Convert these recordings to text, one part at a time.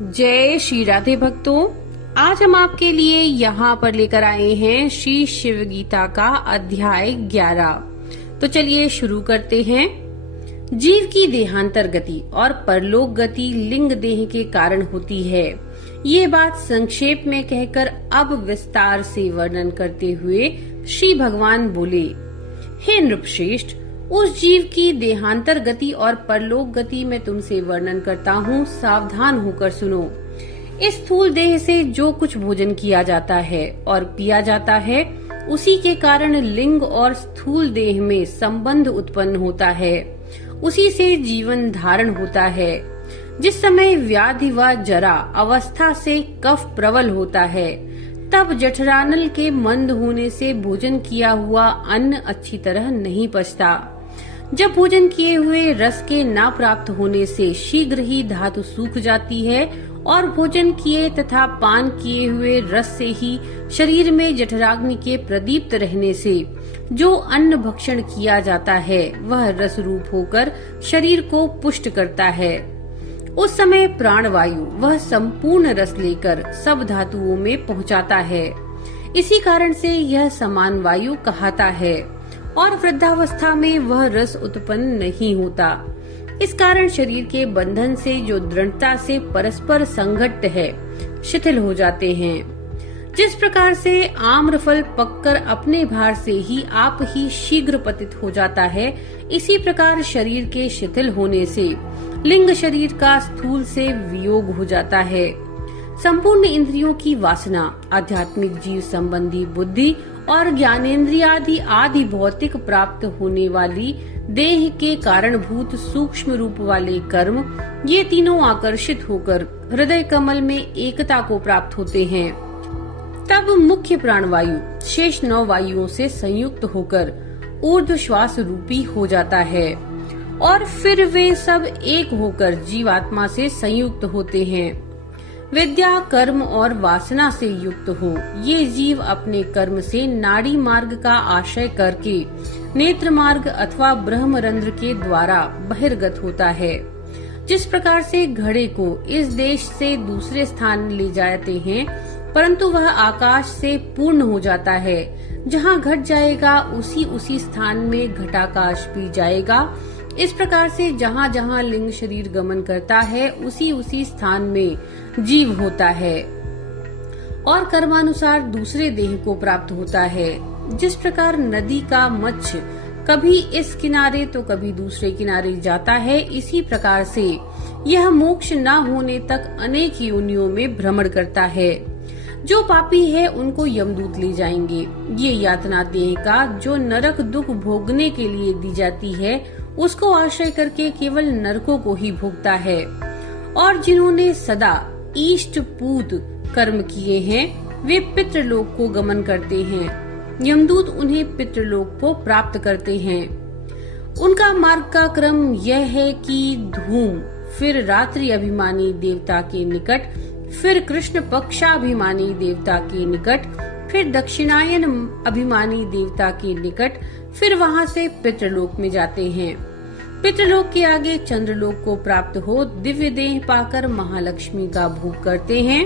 जय श्री राधे भक्तों, आज हम आपके लिए यहाँ पर लेकर आए हैं श्री शिव गीता का अध्याय 11। तो चलिए शुरू करते हैं। जीव की देहांतर गति और परलोक गति लिंग देह के कारण होती है। ये बात संक्षेप में कहकर अब विस्तार से वर्णन करते हुए श्री भगवान बोले, हे नृपश्रेष्ठ, उस जीव की देहांतर गति और परलोक गति में तुमसे वर्णन करता हूँ, सावधान होकर सुनो। इस स्थूल देह से जो कुछ भोजन किया जाता है और पिया जाता है, उसी के कारण लिंग और स्थूल देह में संबंध उत्पन्न होता है। उसी से जीवन धारण होता है। जिस समय व्याधि व जरा अवस्था से कफ प्रबल होता है, तब जठरानल के मंद होने से भोजन किया हुआ अन्न अच्छी तरह नहीं पचता। जब भोजन किए हुए रस के ना प्राप्त होने से शीघ्र ही धातु सूख जाती है और भोजन किए तथा पान किए हुए रस से ही शरीर में जठराग्नि के प्रदीप्त रहने से जो अन्न भक्षण किया जाता है वह रस रूप होकर शरीर को पुष्ट करता है। उस समय प्राणवायु वह संपूर्ण रस लेकर सब धातुओं में पहुंचाता है। इसी कारण से यह समान वायु कहाता है और वृद्धावस्था में वह रस उत्पन्न नहीं होता। इस कारण शरीर के बंधन से जो दृढ़ता से परस्पर संघट्ट है, शिथिल हो जाते हैं। जिस प्रकार से आम्रफल पककर अपने भार से ही आप ही शीघ्र पतित हो जाता है, इसी प्रकार शरीर के शिथिल होने से लिंग शरीर का स्थूल से वियोग हो जाता है। संपूर्ण इंद्रियों की वासना, आध्यात्मिक जीव संबंधी बुद्धि और ज्ञानेन्द्रियादि आदि भौतिक प्राप्त होने वाली देह के कारणभूत सूक्ष्म रूप वाले कर्म, ये तीनों आकर्षित होकर हृदय कमल में एकता को प्राप्त होते हैं। तब मुख्य प्राणवायु शेष 9 वायुओं से संयुक्त होकर ऊर्ध्व श्वास रूपी हो जाता है और फिर वे सब एक होकर जीवात्मा से संयुक्त होते हैं। विद्या, कर्म और वासना से युक्त हो ये जीव अपने कर्म से नाड़ी मार्ग का आश्रय करके नेत्र मार्ग अथवा ब्रह्मरंध्र के द्वारा बहिर्गत होता है। जिस प्रकार से घड़े को इस देश से दूसरे स्थान ले जाते हैं, परंतु वह आकाश से पूर्ण हो जाता है। जहाँ घट जाएगा उसी स्थान में घटाकाश भी जाएगा। इस प्रकार से जहाँ जहाँ लिंग शरीर गमन करता है, उसी स्थान में जीव होता है और कर्मानुसार दूसरे देह को प्राप्त होता है। जिस प्रकार नदी का मत्स्य कभी इस किनारे तो कभी दूसरे किनारे जाता है, इसी प्रकार से यह मोक्ष न होने तक अनेक योनियों में भ्रमण करता है। जो पापी है उनको यमदूत ले जाएंगे। ये यातना देह का जो नरक दुख भोगने के लिए दी जाती है, उसको आश्रय करके केवल नरकों को ही भोगता है। और जिन्होंने सदा इष्ट पूत कर्म किए हैं, वे पितृलोक को गमन करते हैं। यमदूत उन्हें पितृलोक को प्राप्त करते हैं। उनका मार्ग का क्रम यह है कि धूम, फिर रात्रि अभिमानी देवता के निकट, फिर कृष्ण पक्षाभिमानी देवता के निकट, फिर दक्षिणायन अभिमानी देवता के निकट, फिर वहाँ से पितृलोक में जाते हैं। पितृलोक के आगे चंद्रलोक को प्राप्त हो दिव्य देह पाकर महालक्ष्मी का भोग करते हैं।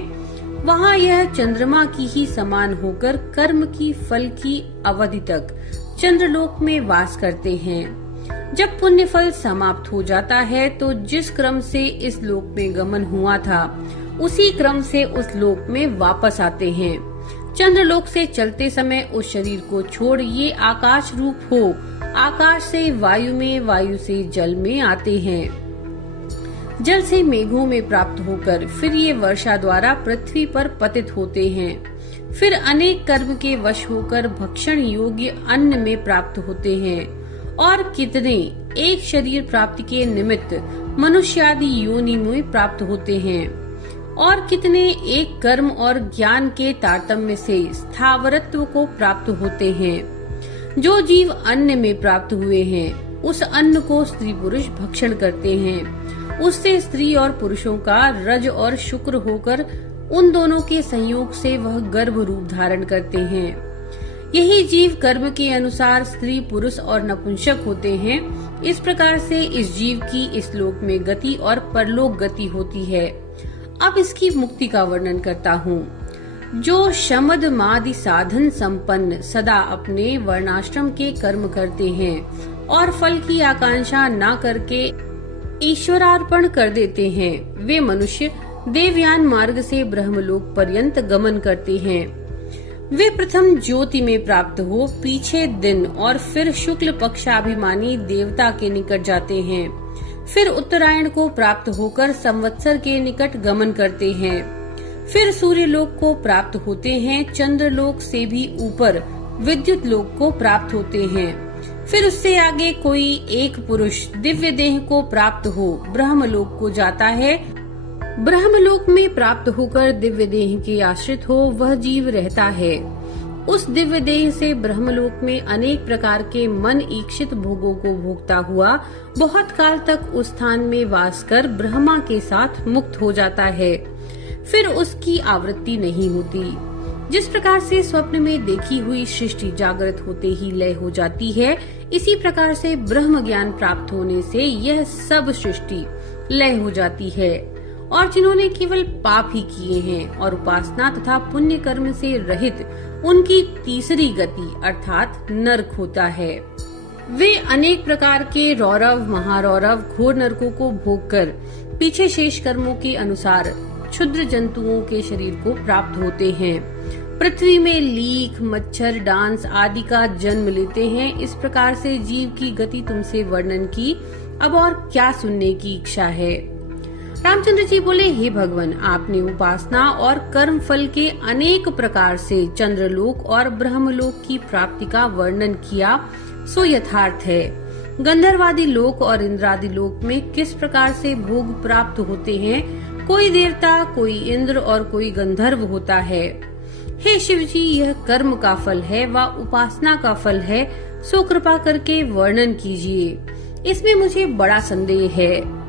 वहाँ यह चंद्रमा की ही समान होकर कर्म की फल की अवधि तक चंद्रलोक में वास करते हैं। जब पुण्य फल समाप्त हो जाता है, तो जिस क्रम से इस लोक में गमन हुआ था, उसी क्रम से उस लोक में वापस आते हैं। चंद्रलोक से चलते समय उस शरीर को छोड़ ये आकाश रूप हो आकाश से वायु में, वायु से जल में आते हैं। जल से मेघों में प्राप्त होकर फिर ये वर्षा द्वारा पृथ्वी पर पतित होते हैं। फिर अनेक कर्म के वश होकर भक्षण योग्य अन्न में प्राप्त होते हैं। और कितने एक शरीर प्राप्ति के निमित्त मनुष्यादि योनि में प्राप्त होते हैं। और कितने एक कर्म और ज्ञान के तारतम्य से स्थावरत्व को प्राप्त होते हैं। जो जीव अन्न में प्राप्त हुए हैं, उस अन्न को स्त्री पुरुष भक्षण करते हैं। उससे स्त्री और पुरुषों का रज और शुक्र होकर उन दोनों के संयोग से वह गर्भ रूप धारण करते हैं। यही जीव कर्म के अनुसार स्त्री, पुरुष और नपुंसक होते हैं। इस प्रकार से इस जीव की इस लोक में गति और परलोक गति होती है। अब इसकी मुक्ति का वर्णन करता हूँ। जो शमद मादि साधन संपन्न सदा अपने वर्णाश्रम के कर्म करते हैं और फल की आकांक्षा न करके ईश्वरार्पण कर देते हैं, वे मनुष्य देवयान मार्ग से ब्रह्मलोक पर्यंत गमन करते हैं। वे प्रथम ज्योति में प्राप्त हो पीछे दिन और फिर शुक्ल पक्षाभिमानी देवता के निकट जाते हैं, फिर उत्तरायण को प्राप्त होकर संवत्सर के निकट गमन करते हैं, फिर सूर्यलोक को प्राप्त होते हैं, चंद्रलोक से भी ऊपर विद्युत लोक को प्राप्त होते हैं, फिर उससे आगे कोई एक पुरुष दिव्य देह को प्राप्त हो ब्रह्मलोक को जाता है। ब्रह्मलोक में प्राप्त होकर दिव्य देह के आश्रित हो वह जीव रहता है। उस दिव्य देह से ब्रह्मलोक में अनेक प्रकार के मन इच्छित भोगों को भोगता हुआ बहुत काल तक उस स्थान में वास कर ब्रह्मा के साथ मुक्त हो जाता है। फिर उसकी आवृत्ति नहीं होती। जिस प्रकार से स्वप्न में देखी हुई सृष्टि जागृत होते ही लय हो जाती है, इसी प्रकार से ब्रह्म ज्ञान प्राप्त होने से यह सब सृष्टि लय हो जाती है। और जिन्होंने केवल पाप ही किए हैं और उपासना तथा पुण्य कर्म से रहित उनकी तीसरी गति अर्थात नरक होता है। वे अनेक प्रकार के रौरव, महारौरव, घोर नरकों को भोगकर पीछे शेष कर्मों के अनुसार क्षुद्र जंतुओं के शरीर को प्राप्त होते हैं। पृथ्वी में लीख, मच्छर, डांस आदि का जन्म लेते हैं। इस प्रकार से जीव की गति तुमसे वर्णन की, अब और क्या सुनने की इच्छा है। रामचंद्र जी बोले, हे भगवान, आपने उपासना और कर्म फल के अनेक प्रकार से चंद्रलोक और ब्रह्मलोक की प्राप्ति का वर्णन किया, सो यथार्थ है। गंधर्वादि लोक और इंद्रादि लोक में किस प्रकार से भोग प्राप्त होते हैं, कोई देवता, कोई इंद्र और कोई गंधर्व होता है। हे शिव जी, यह कर्म का फल है व उपासना का फल है, सो कृपा करके वर्णन कीजिए, इसमें मुझे बड़ा संदेह है।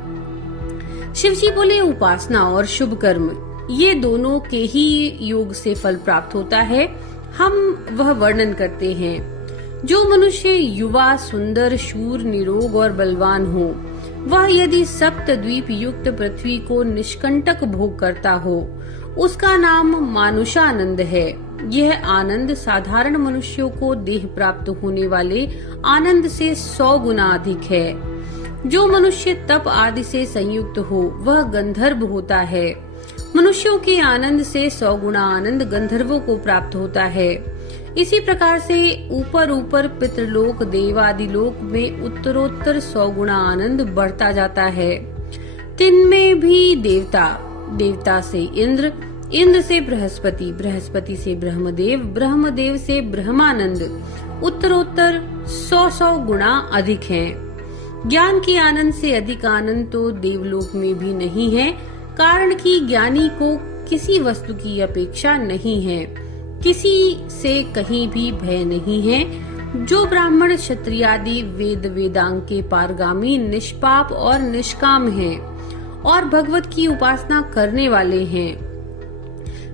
शिव जी बोले, उपासना और शुभ कर्म ये दोनों के ही योग से फल प्राप्त होता है। हम वह वर्णन करते हैं। जो मनुष्य युवा, सुंदर, शूर, निरोग और बलवान हो, वह यदि सप्तद्वीप युक्त पृथ्वी को निष्कंटक भोग करता हो, उसका नाम मानुषानंद है। यह आनंद साधारण मनुष्यों को देह प्राप्त होने वाले आनंद से 100 गुना अधिक है। जो मनुष्य तप आदि से संयुक्त हो वह गंधर्व होता है। मनुष्यों के आनंद से 100 गुना आनंद गंधर्वों को प्राप्त होता है। इसी प्रकार से ऊपर ऊपर पितृलोक, देवादि लोक में उत्तरोत्तर 100 गुना आनंद बढ़ता जाता है। तिनमें भी देवता, देवता से इंद्र, इंद्र से बृहस्पति, बृहस्पति से ब्रह्मदेव, ब्रह्मदेव से ब्रह्मानंद उत्तरोत्तर 100 गुना अधिक हैं। ज्ञान के आनंद से अधिक आनंद तो देवलोक में भी नहीं है, कारण कि ज्ञानी को किसी वस्तु की अपेक्षा नहीं है, किसी से कहीं भी भय नहीं है। जो ब्राह्मण, क्षत्रियादि वेद वेदांग के पारगामी, निष्पाप और निष्काम हैं और भगवत की उपासना करने वाले हैं,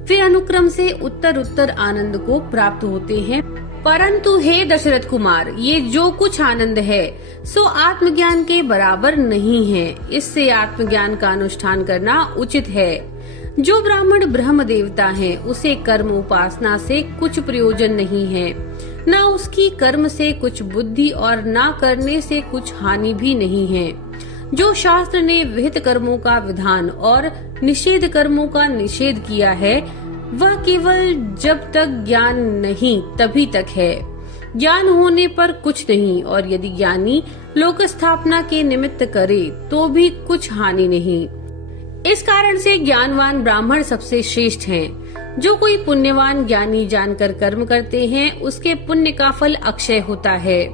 वे अनुक्रम से उत्तर उत्तर आनंद को प्राप्त होते हैं। परंतु हे दशरथ कुमार, ये जो कुछ आनंद है सो आत्मज्ञान के बराबर नहीं है। इससे आत्मज्ञान का अनुष्ठान करना उचित है। जो ब्राह्मण ब्रह्म देवता है, उसे कर्म उपासना से कुछ प्रयोजन नहीं है, न उसकी कर्म से कुछ बुद्धि और न करने से कुछ हानि भी नहीं है। जो शास्त्र ने विहित कर्मों का विधान और निषेध कर्मों का निषेध किया है, वह केवल जब तक ज्ञान नहीं तभी तक है। ज्ञान होने पर कुछ नहीं, और यदि ज्ञानी लोक स्थापना के निमित्त करे तो भी कुछ हानि नहीं। इस कारण से ज्ञानवान ब्राह्मण सबसे श्रेष्ठ हैं। जो कोई पुण्यवान ज्ञानी जानकर कर्म करते हैं, उसके पुण्य का फल अक्षय होता है।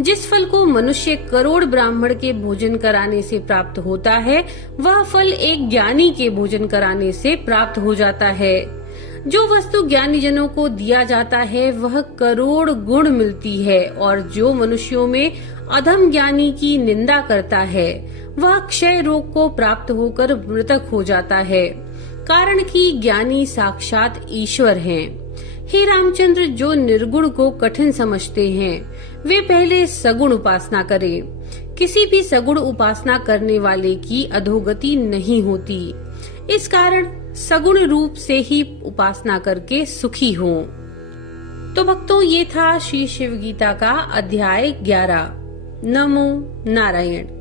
जिस फल को मनुष्य करोड़ ब्राह्मण के भोजन कराने से प्राप्त होता है, वह फल एक ज्ञानी के भोजन कराने से प्राप्त हो जाता है। जो वस्तु ज्ञानी जनों को दिया जाता है वह करोड़ गुण मिलती है, और जो मनुष्यों में अधम ज्ञानी की निंदा करता है वह क्षय रोग को प्राप्त होकर मृतक हो जाता है, कारण कि ज्ञानी साक्षात ईश्वर हैं। हे रामचंद्र, जो निर्गुण को कठिन समझते हैं वे पहले सगुण उपासना करें। किसी भी सगुण उपासना करने वाले की अधोगति नहीं होती। इस कारण सगुण रूप से ही उपासना करके सुखी हो। तो भक्तों, ये था श्री शिव गीता का अध्याय 11। नमो नारायण।